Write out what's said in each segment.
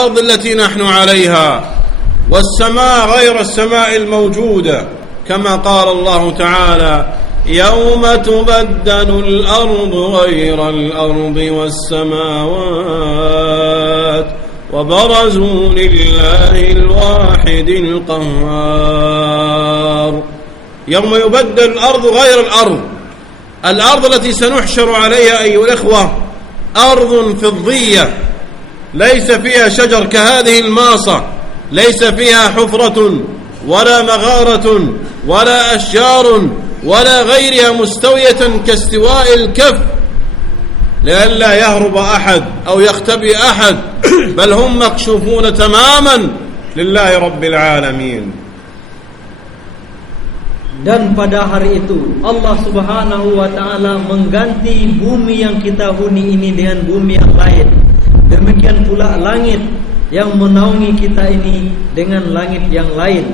الأرض التي نحن عليها، والسماء غير السماء الموجودة، كما قال الله تعالى: يوم تبدل الأرض غير الأرض والسماوات وبرزوا لله الواحد القهار. يوم يبدل الأرض غير الأرض، الأرض التي سنحشر عليها أيها الإخوة أرض فضية ليس فيها شجر كهذه الماصة، ليس فيها حفرة ولا مغارة ولا أشجار ولا غيرها مستوية كاستواء الكف، لئلا يهرب أحد أو يختبئ أحد، بل هم مكشوفون تماما لله رب العالمين. Dan pada hari itu Allah Subhanahu wa ta'ala mengganti bumi yang kita huni ini dengan bumi yang lain. Demikian pula langit yang menaungi kita ini dengan langit yang lain.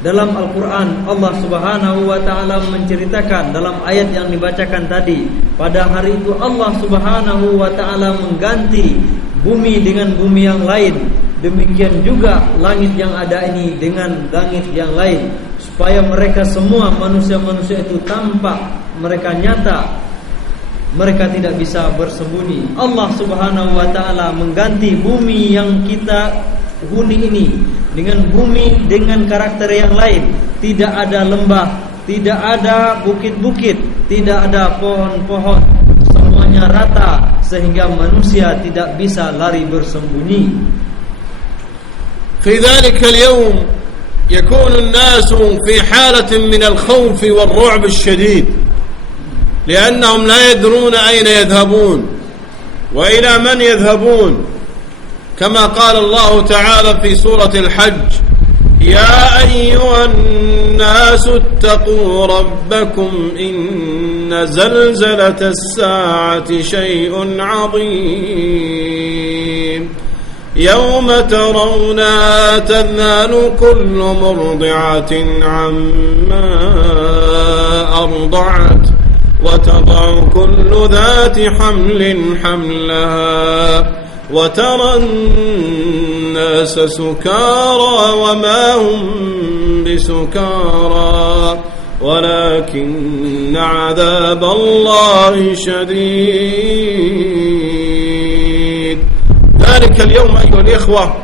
Dalam Al-Quran Allah Subhanahu wa ta'ala menceritakan dalam ayat yang dibacakan tadi, pada hari itu Allah Subhanahu wa ta'ala mengganti bumi dengan bumi yang lain. Demikian juga langit yang ada ini dengan langit yang lain, supaya mereka semua manusia-manusia itu tampak, mereka nyata, mereka tidak bisa bersembunyi. Allah Subhanahu wa ta'ala mengganti bumi yang kita huni ini dengan bumi dengan karakter yang lain. Tidak ada lembah, tidak ada bukit-bukit, tidak ada pohon-pohon, semuanya rata sehingga manusia tidak bisa lari bersembunyi. في ذلك اليوم يكون الناس في حالة من الخوف والرعب الشديد، لأنهم لا يدرون أين يذهبون وإلى من يذهبون، كما قال الله تعالى في سورة الحج: يا أيها الناس اتقوا ربكم إن زلزلة الساعة شيء عظيم يوم ترونها تذهل كل مرضعة عما أرضعت وتضع كل ذات حمل حملها وترى الناس سكارى وما هم بسكارى ولكن عذاب الله شديد. ذلك اليوم أيها الإخوة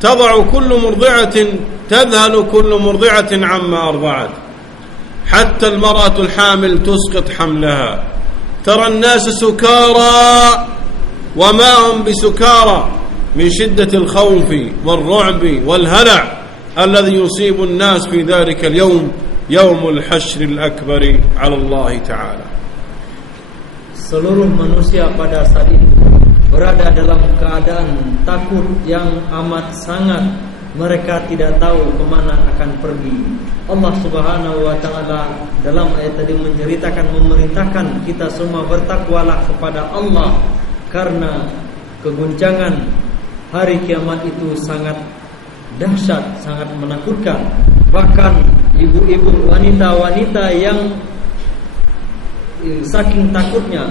تضع كل مرضعة تذهل كل مرضعة عما أرضعت، حتى المرأة الحامل تسقط حملها. ترى الناس سكارى وما هم بسكارى من شدة الخوف والرعب والهلع الذي يصيب الناس في ذلك اليوم، يوم الحشر الأكبر على الله تعالى. Seluruh manusia pada saat itu berada dalam keadaan takut yang amat sangat. Mereka tidak tahu kemana akan pergi. Allah Subhanahu wa ta'ala dalam ayat tadi menceritakan, memerintahkan kita semua bertakwalah kepada Allah, karena keguncangan hari kiamat itu sangat dahsyat, sangat menakutkan. Bahkan ibu-ibu, wanita-wanita yang saking takutnya,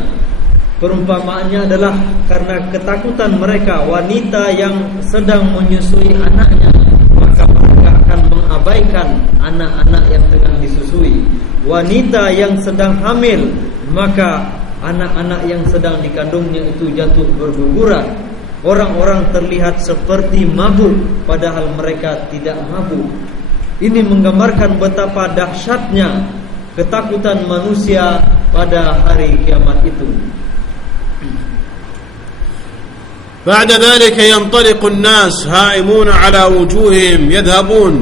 perumpamaannya adalah karena ketakutan mereka, wanita yang sedang menyusui anaknya, maka mereka akan mengabaikan anak-anak yang tengah disusui. Wanita yang sedang hamil, maka anak-anak yang sedang dikandungnya itu jatuh berguguran. Orang-orang terlihat seperti mabuk, padahal mereka tidak mabuk. Ini menggambarkan betapa dahsyatnya ketakutan manusia pada hari kiamat itu. بعد ذلك ينطلق الناس هائمون على وجوههم يذهبون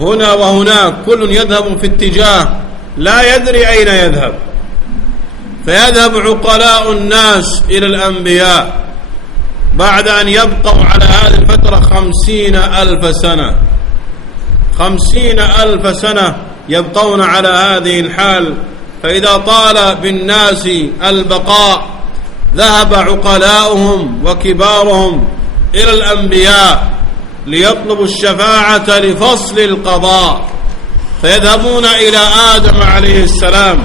هنا وهناك، كل يذهب في اتجاه لا يدري أين يذهب، فيذهب عقلاء الناس إلى الأنبياء بعد أن يبقوا على هذه الفترة 50,000 سنة. 50,000 سنة يبقون على هذه الحال، فإذا طال بالناس البقاء ذهب عقلاؤهم وكبارهم إلى الأنبياء ليطلبوا الشفاعة لفصل القضاء، فيذهبون إلى آدم عليه السلام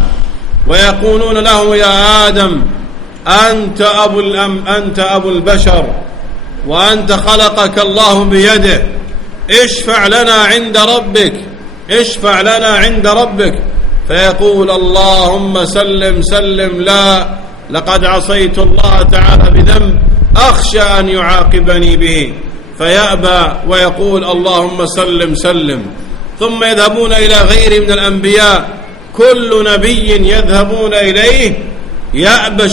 ويقولون له: يا آدم أنت أبو البشر، وأنت خلقك الله بيده، اشفع لنا عند ربك، اشفع لنا عند ربك. فيقول اللهم سلم سلم، لا لقد عصيت الله تعالى بذنب أخشى أن يعاقبني به، فيأبى ويقول اللهم سلم سلم. ثم يذهبون إلى غيره من الأنبياء، كل نبي يذهبون إليه يأبى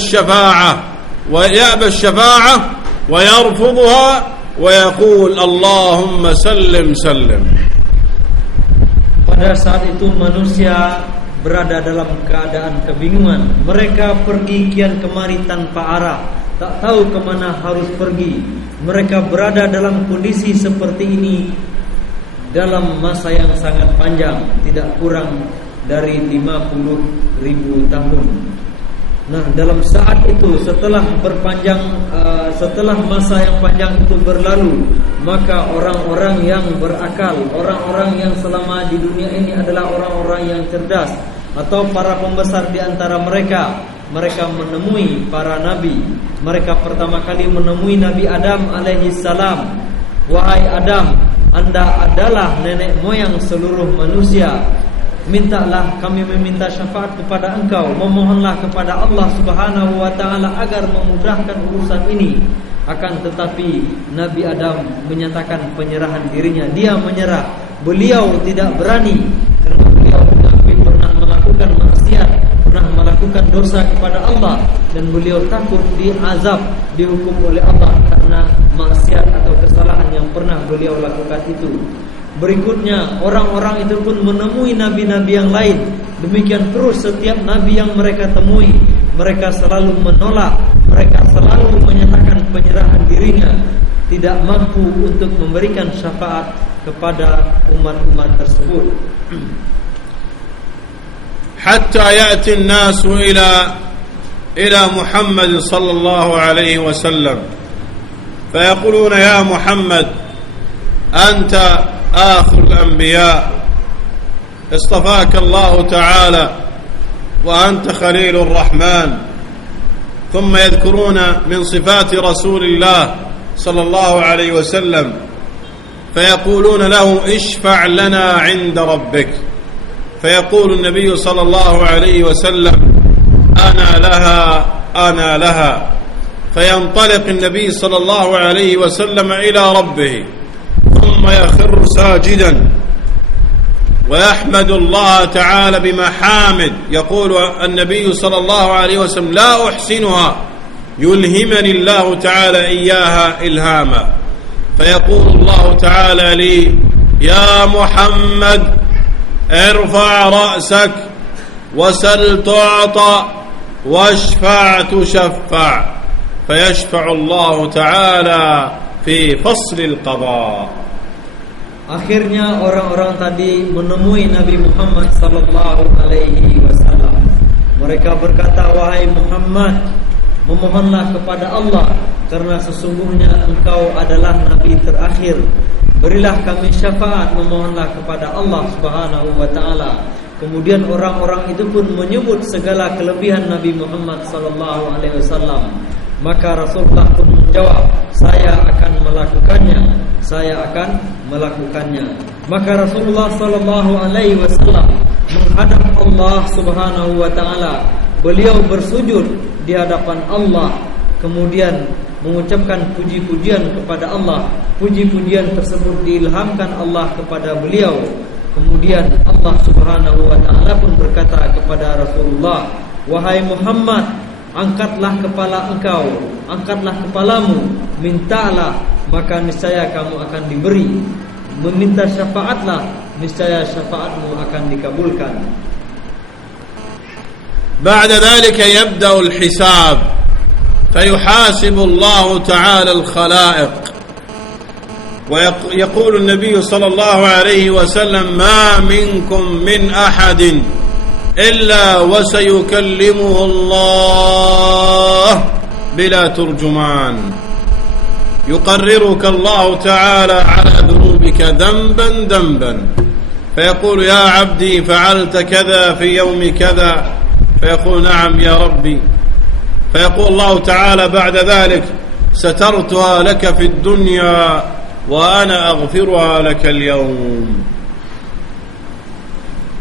الشفاعة ويرفضها ويقول اللهم سلم سلم. Pada saat itu manusia berada dalam keadaan kebingungan. Mereka pergi kian kemari tanpa arah, tak tahu kemana harus pergi. Mereka berada dalam kondisi seperti ini dalam masa yang sangat panjang, tidak kurang dari 50.000 tahun. Nah, dalam saat itu setelah masa yang panjang itu berlalu, maka orang-orang yang berakal, orang-orang yang selama di dunia ini adalah orang-orang yang cerdas atau para pembesar di antara mereka menemui para nabi. Mereka pertama kali menemui Nabi Adam alaihi salam. Wahai Adam, Anda adalah nenek moyang seluruh manusia. Mintalah, kami meminta syafaat kepada engkau, memohonlah kepada Allah Subhanahu wa ta'ala agar memudahkan urusan ini. Akan tetapi Nabi Adam menyatakan penyerahan dirinya. Dia menyerah. Beliau tidak berani karena beliau mengakui pernah melakukan maksiat, pernah melakukan dosa kepada Allah, dan beliau takut diazab, dihukum oleh Allah karena maksiat atau kesalahan yang pernah beliau lakukan itu. Berikutnya orang-orang itu pun menemui nabi-nabi yang lain. Demikian terus setiap nabi yang mereka temui, mereka selalu menolak, mereka selalu menyatakan penyerahan dirinya, tidak mampu untuk memberikan syafaat kepada umat-umat tersebut. Hatta ya'ti an-nasu ila Muhammad sallallahu alaihi wasallam fayaquluna ya Muhammad anta آخر الأنبياء اصطفاك الله تعالى وأنت خليل الرحمن. ثم يذكرون من صفات رسول الله صلى الله عليه وسلم فيقولون له اشفع لنا عند ربك، فيقول النبي صلى الله عليه وسلم أنا لها فينطلق النبي صلى الله عليه وسلم إلى ربه ثم يخر ساجدا ويحمد الله تعالى بمحامد. يقول النبي صلى الله عليه وسلم لا أحسنها يلهمني الله تعالى إياها إلهاما. فيقول الله تعالى لي يا محمد ارفع رأسك وسل تعطى واشفع تشفع. فيشفع الله تعالى في فصل القضاء. Akhirnya orang-orang tadi menemui Nabi Muhammad sallallahu alaihi wasallam. Mereka berkata, wahai Muhammad, memohonlah kepada Allah karena sesungguhnya engkau adalah nabi terakhir. Berilah kami syafaat, memohonlah kepada Allah Subhanahu wa taala. Kemudian orang-orang itu pun menyebut segala kelebihan Nabi Muhammad sallallahu alaihi wasallam. Maka Rasulullah pun menjawab, saya akan melakukannya, saya akan melakukannya. Maka Rasulullah sallallahu alaihi wasallam menghadap Allah Subhanahu wa taala. Beliau bersujud di hadapan Allah, kemudian mengucapkan puji-pujian kepada Allah. Puji-pujian tersebut diilhamkan Allah kepada beliau. Kemudian Allah Subhanahu wa taala pun berkata kepada Rasulullah, wahai Muhammad, angkatlah kepala engkau, angkatlah kepalamu, mintalah, maka niscaya kamu akan diberi. Meminta syafaatlah, niscaya syafaatmu akan dikabulkan. بعد ذلك يبدأ الحساب فيحاسب الله تعالى الخلائق. ويقول النبي صلى الله عليه وسلم ما منكم من أحد إلا وسيكلمه الله بلا ترجمان. يقررك الله تعالى على ذنوبك ذنبا ذنبا فيقول يا عبدي فعلت كذا في يوم كذا، فيقول نعم يا ربي. فيقول الله تعالى بعد ذلك سترتها لك في الدنيا وأنا أغفرها لك اليوم.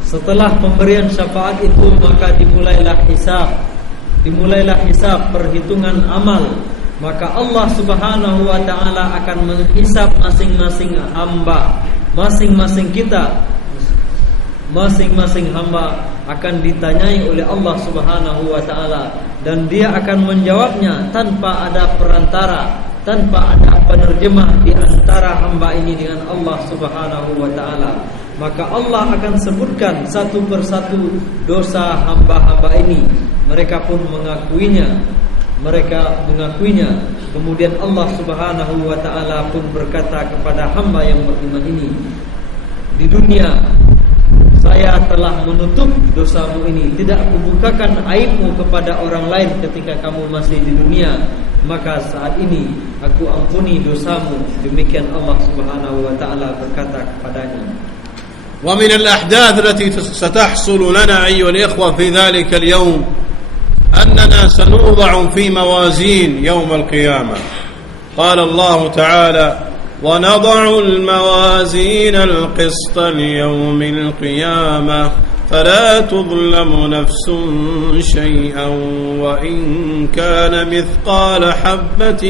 Setelah pemberian syafaat itu maka dimulailah hisab perhitungan amal. Maka Allah Subhanahu wa taala akan menghisab masing-masing hamba, masing-masing kita. Masing-masing hamba akan ditanyai oleh Allah Subhanahu wa taala dan dia akan menjawabnya tanpa ada perantara, tanpa ada penerjemah di antara hamba ini dengan Allah Subhanahu wa taala. Maka Allah akan sebutkan satu persatu dosa hamba-hamba ini. Mereka pun mengakuinya. Kemudian Allah Subhanahu wa taala pun berkata kepada hamba yang beriman ini, di dunia saya telah menutup dosamu ini, tidak kubukakan aibmu kepada orang lain ketika kamu masih di dunia. Maka saat ini aku ampuni dosamu. Demikian Allah Subhanahu wa taala berkata kepadanya. ومن الأحداث التي ستحصل لنا أيها الإخوة في ذلك اليوم أننا سنوضع في موازين يوم القيامة. قال الله تعالى: ونضع الموازين القسط ليوم القيامة فلا تظلم نفس شيئا وإن كان مثقال حبة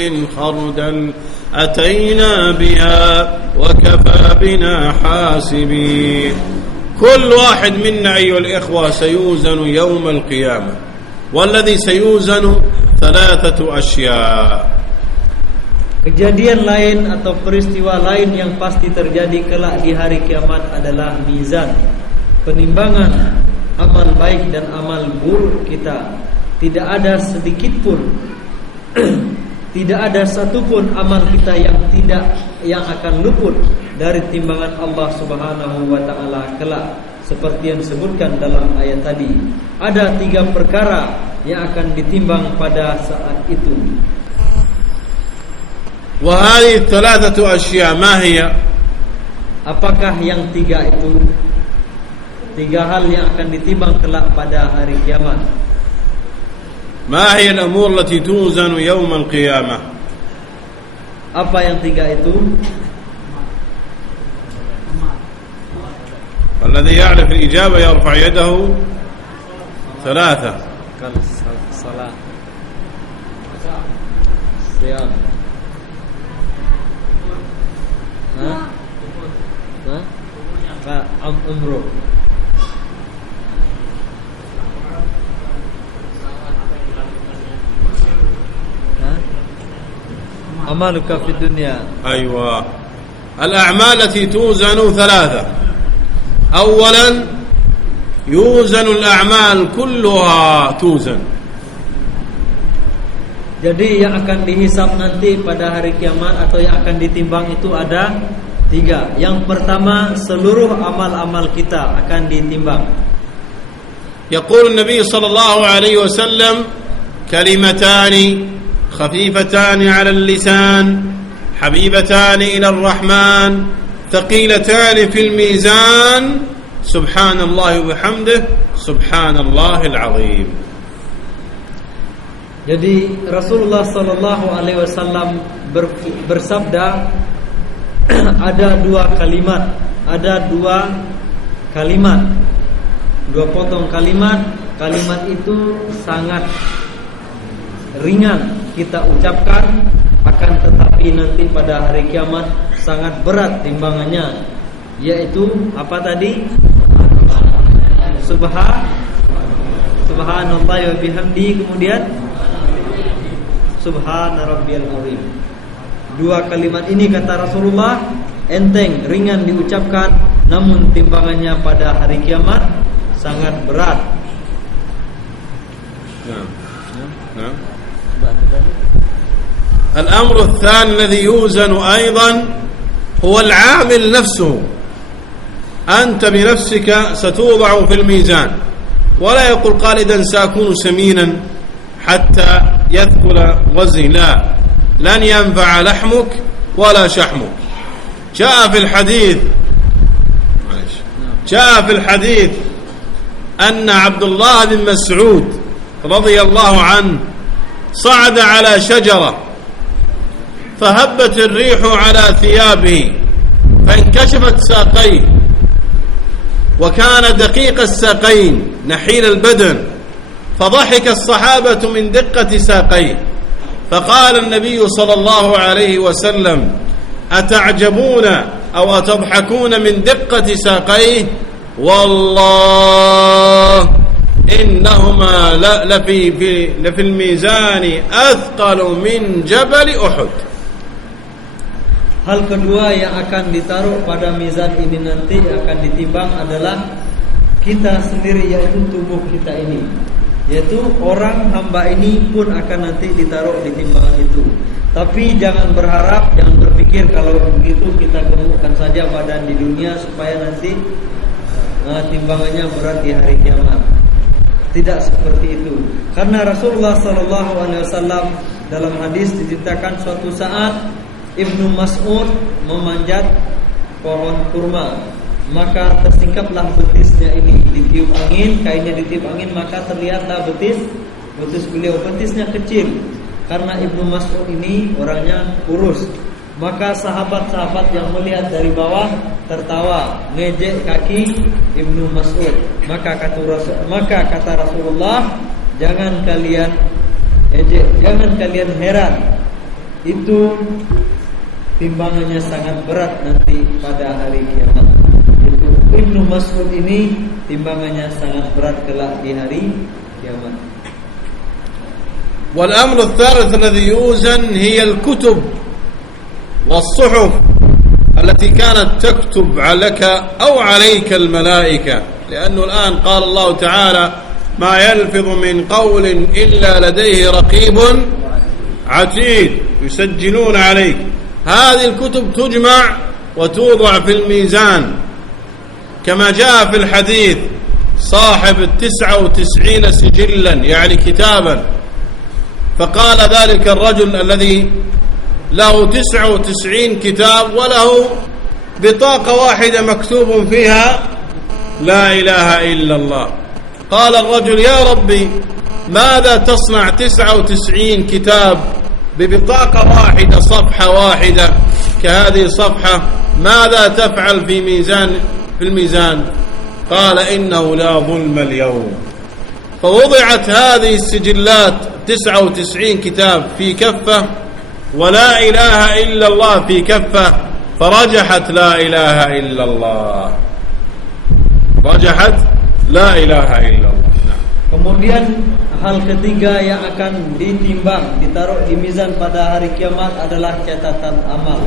من خردل أتينا بها وكفى بنا حاسبين. كل واحد منا أيها الإخوة سيوزن يوم القيامة، والذي سيوزن 3 أشياء. Kejadian lain atau peristiwa lain yang pasti terjadi kelak di hari kiamat adalah mizan, penimbangan amal baik dan amal buruk kita. Tidak ada sedikit pun tidak ada satupun amal kita yang akan luput dari timbangan Allah Subhanahu wa taala kelak, seperti yang disebutkan dalam ayat tadi. Ada 3 perkara yang akan ditimbang pada saat itu. وهذه 3 أشياء ما هي؟ Apakah yang 3 itu? 3 hal yang akan ditimbang kelak pada hari kiamat. ما هي الأمور التي توزن يوم القيامة؟ Apa yang 3 itu? الذي يعرف الإجابة يرفع يده. 3. Salat, Siyam, umroh. أعمالك في الدنيا. أيوة. الأعمال التي توزن 3. أولا يوزن الأعمال كلها توزن. Jadi yang akan dihisab nanti pada hari kiamat atau yang akan ditimbang itu ada 3. Yang pertama, seluruh amal-amal kita akan ditimbang. يقول النبي صلى الله عليه وسلم: كلمتان خفيفتان على اللسان حبيبتان إلى الرحمن ثقيلتان في الميزان سبحان الله وبحمده سبحان الله العظيم. Jadi Rasulullah sallallahu alaihi wasallam bersabda ada 2 kalimat, dua potong kalimat. Kalimat itu sangat ringan kita ucapkan, akan tetapi nanti pada hari kiamat sangat berat timbangannya, yaitu apa tadi? Subhanallah wa bihamdi, kemudian Subhana rabbiyal azim. 2 kalimat ini kata Rasulullah enteng, ringan diucapkan, namun timbangannya pada hari kiamat sangat berat. الأمر الثاني الذي يوزن أيضا هو العامل نفسه. أنت بنفسك ستوضع في الميزان، ولا يقول قائلا سأكون سمينا حتى يثقل وزني، لا، لن ينفع لحمك ولا شحمك. جاء في الحديث أن عبد الله بن مسعود رضي الله عنه صعد على شجرة فهبت الريح على ثيابه فانكشفت ساقيه، وكان دقيق الساقين نحيل البدن، فضحك الصحابة من دقة ساقيه، فقال النبي صلى الله عليه وسلم: أتعجبون أو أتضحكون من دقة ساقيه؟ والله إنهما لفي الميزان أثقل من جبل أحد. Hal kedua yang akan ditaruh pada mizan ini nanti akan ditimbang adalah kita sendiri, yaitu tubuh kita ini, yaitu orang hamba ini pun akan nanti ditaruh di timbangan itu. Tapi jangan berharap, jangan berpikir kalau begitu kita gemukkan saja badan di dunia supaya nanti timbangannya berat di hari kiamat. Tidak seperti itu. Karena Rasulullah SAW dalam hadis diceritakan suatu saat Ibnu Mas'ud memanjat pohon kurma, maka tersingkaplah betisnya ini, ditiup angin, kainnya ditiup angin, maka terlihatlah betis beliau. Betisnya kecil karena Ibnu Mas'ud ini orangnya kurus. Maka sahabat-sahabat yang melihat dari bawah tertawa, ngejek kaki Ibnu Mas'ud. Maka kata Rasulullah, jangan kalian ejek, jangan kalian heran, itu timbangannya sangat berat nanti pada hari kiamat. Itu Ibnu Mas'ud ini timbangannya sangat berat kelak di hari kiamat. والأمر الثالث الذي يوزن هي الكتب والصحف التي كانت تكتب لك أو عليك الملائكة، لأنه الآن قال الله تعالى: ما يلفظ من قول إلا لديه رقيب عتيد يسجلون عليك. هذه الكتب تجمع وتوضع في الميزان كما جاء في الحديث: صاحب 99 سجلا، يعني كتابا. فقال ذلك الرجل الذي له 99 كتاب وله بطاقة واحدة مكتوب فيها لا إله إلا الله، قال الرجل: يا ربي، ماذا تصنع 99 كتاب ببطاقة واحدة، صفحة واحدة كهذه الصفحة، ماذا تفعل في الميزان؟ قال: إنه لا ظلم اليوم. فوضعت هذه السجلات 99 كتاب في كفة، ولا إله إلا الله في كفة، فرجحت لا إله إلا الله، رجحت لا إله إلا الله. Kemudian hal ketiga yang akan ditimbang, ditaruh di mizan pada hari kiamat adalah catatan amal.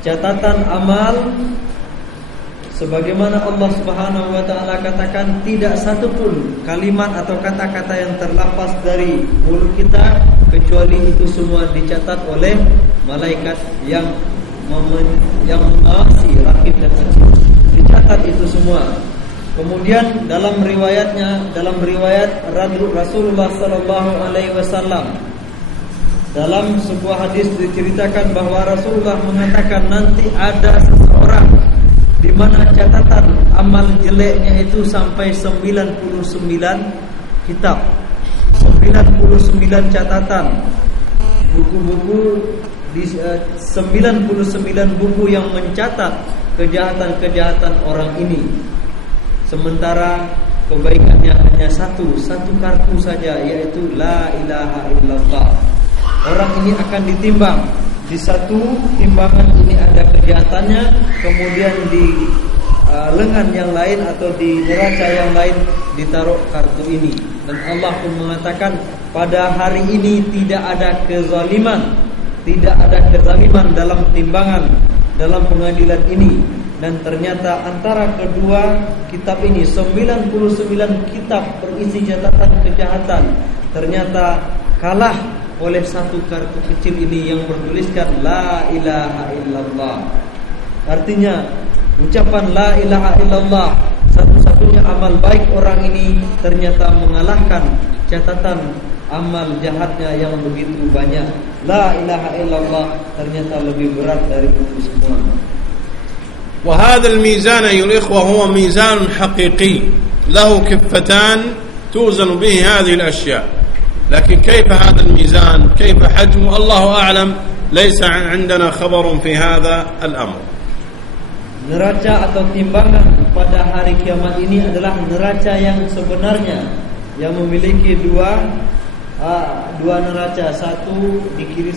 Catatan amal, sebagaimana Allah Subhanahu wa taala katakan, tidak satu pun kalimat atau kata-kata yang terlepas dari mulut kita kecuali itu semua dicatat oleh malaikat yang mengawasi, rakib dan atid. Dicatat itu semua. Kemudian dalam riwayat Rasulullah sallallahu alaihi wasallam, dalam sebuah hadis diceritakan bahwa Rasulullah mengatakan nanti ada seseorang di mana catatan amal jeleknya itu sampai 99 kitab, 99 catatan, buku-buku di 99 buku yang mencatat kejahatan-kejahatan orang ini. Sementara kebaikannya hanya satu kartu saja, yaitu la ilaha illallah. Orang ini akan ditimbang. Di satu timbangan ini ada kejahatannya, kemudian di lengan yang lain atau di neraca yang lain ditaruh kartu ini. Dan Allah pun mengatakan pada hari ini tidak ada kezaliman, dalam timbangan, dalam pengadilan ini. Dan ternyata antara kedua kitab ini 99 kitab berisi catatan kejahatan, ternyata kalah oleh satu kartu kecil ini yang bertuliskan la ilaha illallah. Artinya ucapan la ilaha illallah, satu-satunya amal baik orang ini, ternyata mengalahkan catatan amal jahatnya yang begitu banyak. La ilaha illallah ternyata lebih berat dari itu semua. وهذا الميزان أيها الإخوة هو ميزان حقيقي له كفتان توزن به هذه الأشياء، لكن كيف هذا الميزان، كيف حجمه، الله أعلم، ليس عندنا خبر في هذا الأمر. Neraca atau timbangan pada hari kiamat ini adalah neraca yang sebenarnya, yang memiliki dua neraca, satu di kiri,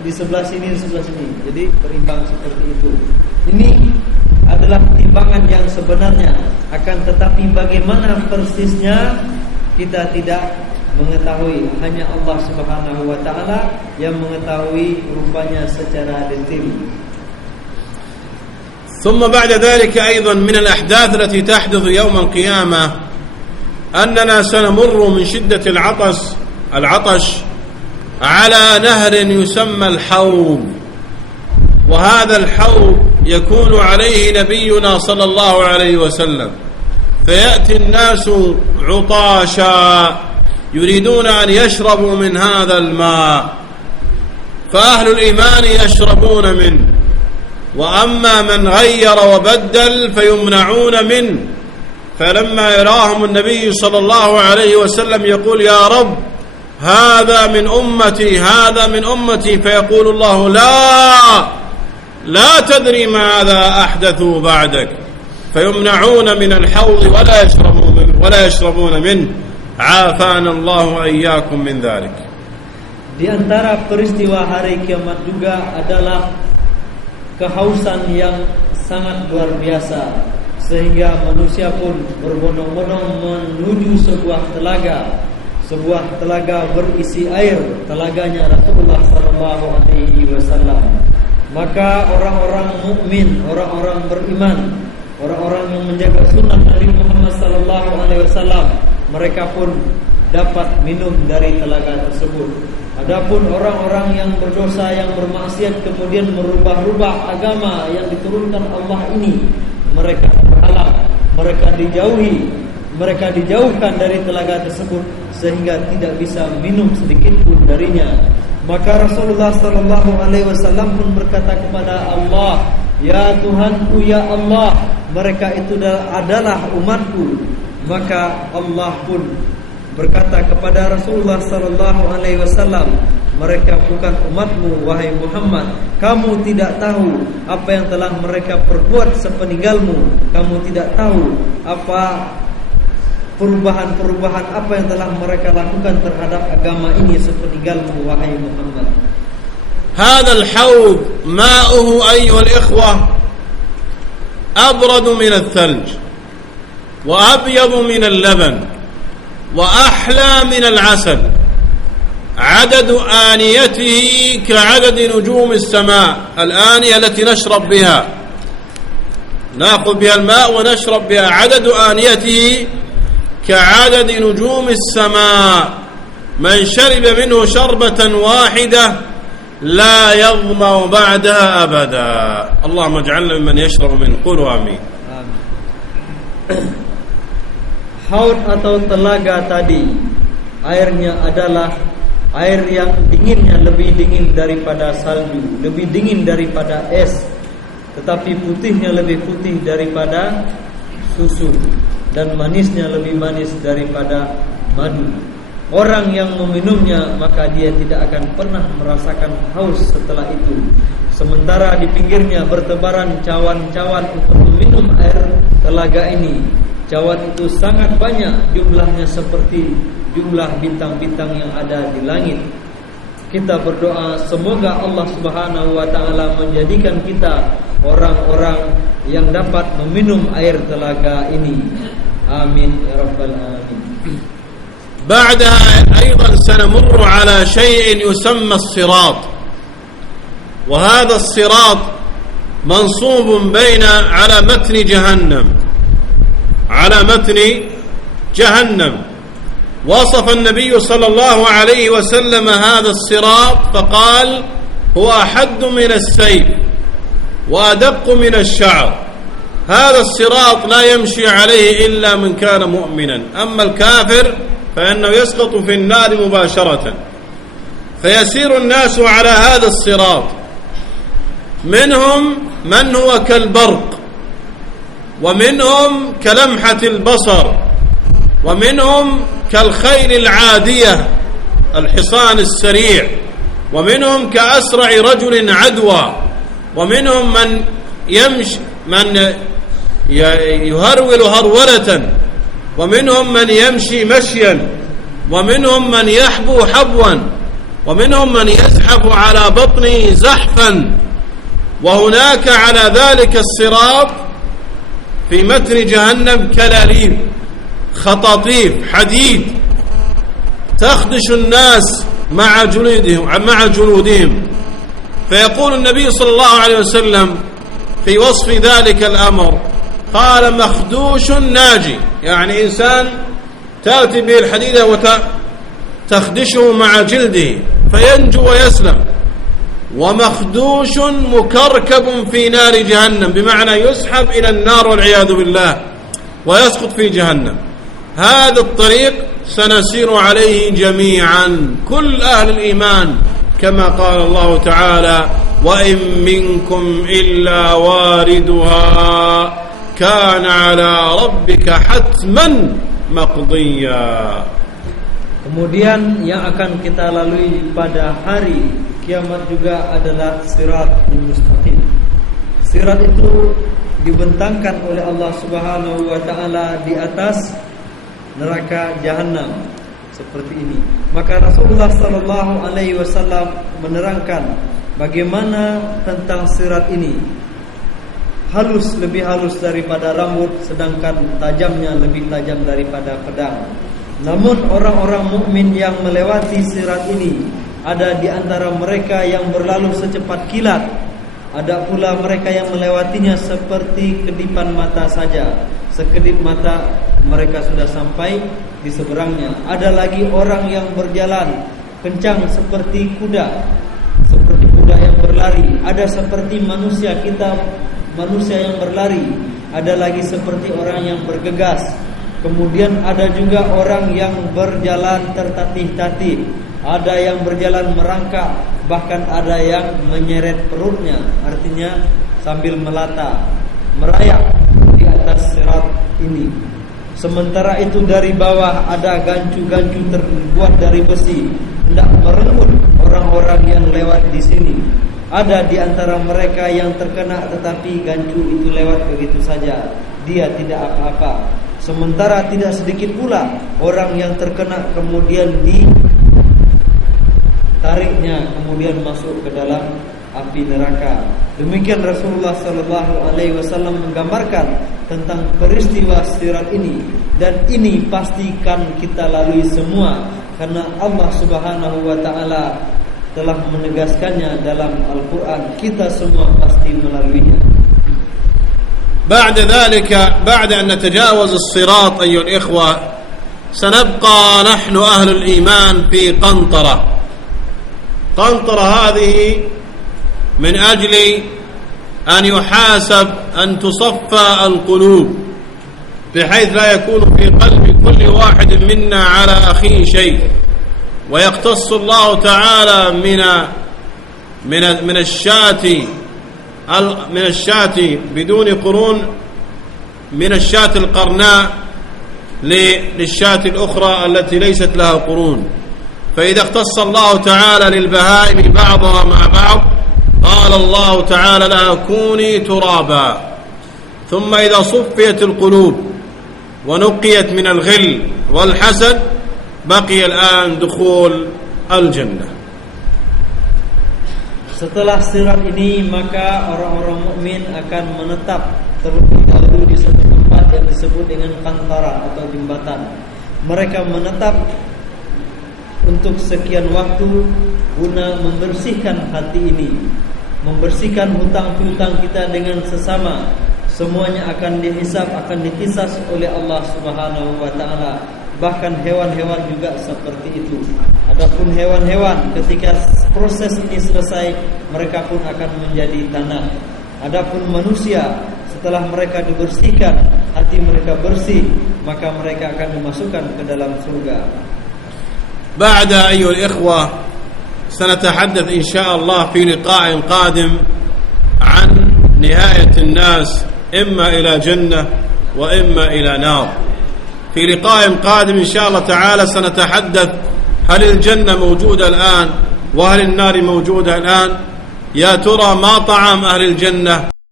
di sebelah sini, di sebelah sini. Jadi berimbang seperti itu. Ini adalah timbangan yang sebenarnya. Akan tetapi bagaimana persisnya kita tidak mengetahui. Hanya Allah Subhanahu wa taala yang mengetahui rupanya secara detail. ثم بعد ذلك أيضا من الأحداث التي تحدث يوم القيامة أننا سنمر من شدة العطش على نهر يسمى الحوض، وهذا الحوض يكون عليه نبينا صلى الله عليه وسلم، فيأتي الناس عطاشا يريدون أن يشربوا من هذا الماء، فأهل الإيمان يشربون منه، وأما من غير وبدل فيمنعون منه. فلما يراهم النبي صلى الله عليه وسلم يقول يا رب هذا من أمتي، هذا من أمتي، فيقول الله لا تدري ماذا أحدثوا بعدك، فيمنعون من الحوض ولا يشربون منه. عافانا الله وإياكم من ذلك. Di antara peristiwa hari kiamat juga adalah kehausan yang sangat luar biasa, sehingga manusia pun berbondong-bondong menuju sebuah telaga berisi air, telaganya Rasulullah sallallahu alaihi wasallam. Maka orang-orang mukmin, orang-orang beriman, orang-orang yang menjaga sunnah Nabi Muhammad sallallahu alaihi wasallam, mereka pun dapat minum dari telaga tersebut. Adapun orang-orang yang berdosa, yang bermaksiat, kemudian merubah-rubah agama yang diturunkan Allah ini, mereka terhalang, mereka dijauhkan dari telaga tersebut sehingga tidak bisa minum sedikit pun darinya. Maka Rasulullah sallallahu alaihi wasallam pun berkata kepada Allah, "Ya Tuhanku, ya Allah, mereka itu adalah umatku." Maka Allah pun berkata kepada Rasulullah sallallahu alaihi wasallam, "Mereka bukan umatmu wahai Muhammad. Kamu tidak tahu apa yang telah mereka perbuat sepeninggalmu. Kamu tidak tahu apa perubahan-perubahan apa yang telah mereka lakukan terhadap agama ini sepeninggalmu wahai Muhammad." هذا الحوض ماؤه أيها الإخوة أبرد من الثلج وأبيض من اللبن وأحلى من العسل، عدد آنيته كعدد نجوم السماء، الآنية التي نشرب بها، نأخذ بها الماء ونشرب بها، عدد آنيته كعدد نجوم السماء، من شرب منه شربة واحدة لا يظمأ بعدها أبدا. اللهم اجعلنا ممن يشرب منه. قولوا آمين. Haud atau telaga tadi, airnya adalah air yang dinginnya lebih dingin daripada salju, lebih dingin daripada es, tetapi putihnya lebih putih daripada susu, dan manisnya lebih manis daripada madu. Orang yang meminumnya maka dia tidak akan pernah merasakan haus setelah itu. Sementara di pinggirnya bertebaran cawan-cawan untuk meminum air telaga ini. Cawan itu sangat banyak, jumlahnya seperti jumlah bintang-bintang yang ada di langit. Kita berdoa semoga Allah Subhanahu wa taala menjadikan kita orang-orang yang dapat meminum air telaga ini. Amin ya rabbal alamin. بعدها أيضا سنمر على شيء يسمى الصراط، وهذا الصراط منصوب على متن جهنم، على متن جهنم. وصف النبي صلى الله عليه وسلم هذا الصراط فقال هو أحد من السيف وأدق من الشعر. هذا الصراط لا يمشي عليه إلا من كان مؤمنا، أما الكافر فإنه يسقط في النار مباشرة. فيسير الناس على هذا الصراط، منهم من هو كالبرق، ومنهم كلمحة البصر، ومنهم كالخيل العادية، الحصان السريع، ومنهم كأسرع رجل عدوى، ومنهم من يمشي من يهرول هرولة، ومنهم من يمشي مشيا، ومنهم من يحبو حبوا، ومنهم من يزحف على بطنه زحفا. وهناك على ذلك الصراط في متن جهنم كلاليب، خطاطيف حديد تخدش الناس مع جلودهم. فيقول النبي صلى الله عليه وسلم في وصف ذلك الأمر، قال: مخدوش ناجي، يعني إنسان تأتي به الحديدة وتخدشه مع جلده فينجو ويسلم. ومخدوش مكركب في نار جهنم، بمعنى يسحب إلى النار والعياذ بالله ويسقط في جهنم. هذا الطريق سنسير عليه جميعا كل أهل الإيمان، كما قال الله تعالى: وإن منكم إلا واردها كان على ربك حتما مقضيا. Kemudian yang akan kita lalui pada hari kiamat juga adalah sirat mustaqim. Sirat itu dibentangkan oleh Allah Subhanahu wa taala di atas neraka jahanam seperti ini. Maka Rasulullah sallallahu alaihi wasallam menerangkan bagaimana tentang sirat ini. Halus, lebih halus daripada rambut, sedangkan tajamnya lebih tajam daripada pedang. Namun orang-orang mukmin yang melewati sirat ini, ada di antara mereka yang berlalu secepat kilat, ada pula mereka yang melewatinya seperti kedipan mata saja. Sekedip mata mereka sudah sampai di seberangnya. Ada lagi orang yang berjalan kencang seperti kuda yang berlari. Ada seperti manusia yang berlari. Ada lagi seperti orang yang bergegas. Kemudian ada juga orang yang berjalan tertatih-tatih, ada yang berjalan merangkak, bahkan ada yang menyeret perutnya, artinya sambil melata, merayap di atas sirat ini. Sementara itu dari bawah ada gancu-gancu terbuat dari besi, hendak merenggut orang-orang yang lewat di sini. Ada di antara mereka yang terkena, tetapi gancu itu lewat begitu saja, dia tidak apa-apa. Sementara tidak sedikit pula orang yang terkena kemudian ditariknya kemudian masuk ke dalam api neraka. Demikian Rasulullah sallallahu alaihi wasallam menggambarkan tentang peristiwa sirat ini, dan ini pastikan kita lalui semua karena Allah Subhanahu wa taala telah menegaskannya dalam Al-Qur'an. Kita semua pasti melaluinya. بعد ذلك، بعد أن نتجاوز الصراط أيها الإخوة، سنبقى نحن أهل الإيمان في قنطرة. قنطرة هذه من أجل أن يحاسب، أن تصفى القلوب، بحيث لا يكون في قلب كل واحد منا على أخيه شيء، ويقتص الله تعالى من الشاة بدون قرون، من الشاة القرناء للشاة الأخرى التي ليست لها قرون. فإذا اختص الله تعالى للبهائم بعضها مع بعض، قال الله تعالى لها كوني ترابا. ثم إذا صفيت القلوب ونقيت من الغل والحسد، بقي الآن دخول الجنة. Setelah sirat ini, maka orang-orang mukmin akan menetap terlebih dahulu di satu tempat yang disebut dengan kantara atau jembatan. Mereka menetap untuk sekian waktu guna membersihkan hati ini, membersihkan hutang-hutang kita dengan sesama. Semuanya akan dihisab, akan diqisas oleh Allah Subhanahu wa taala. Bahkan hewan-hewan juga seperti itu. Adapun hewan-hewan ketika proses ini selesai, mereka pun akan menjadi tanah. Adapun manusia, setelah mereka dibersihkan, hati mereka bersih, maka mereka akan dimasukkan ke dalam surga. بعد أيها الإخوة سنتحدث إن شاء الله في لقاء قادم عن نهاية الناس، إما إلى جنة وإما إلى نار. في لقاء قادم إن شاء الله تعالى سنتحدث هل الجنة موجودة الآن وأهل النار موجودة الآن. يا ترى ما طعام أهل الجنة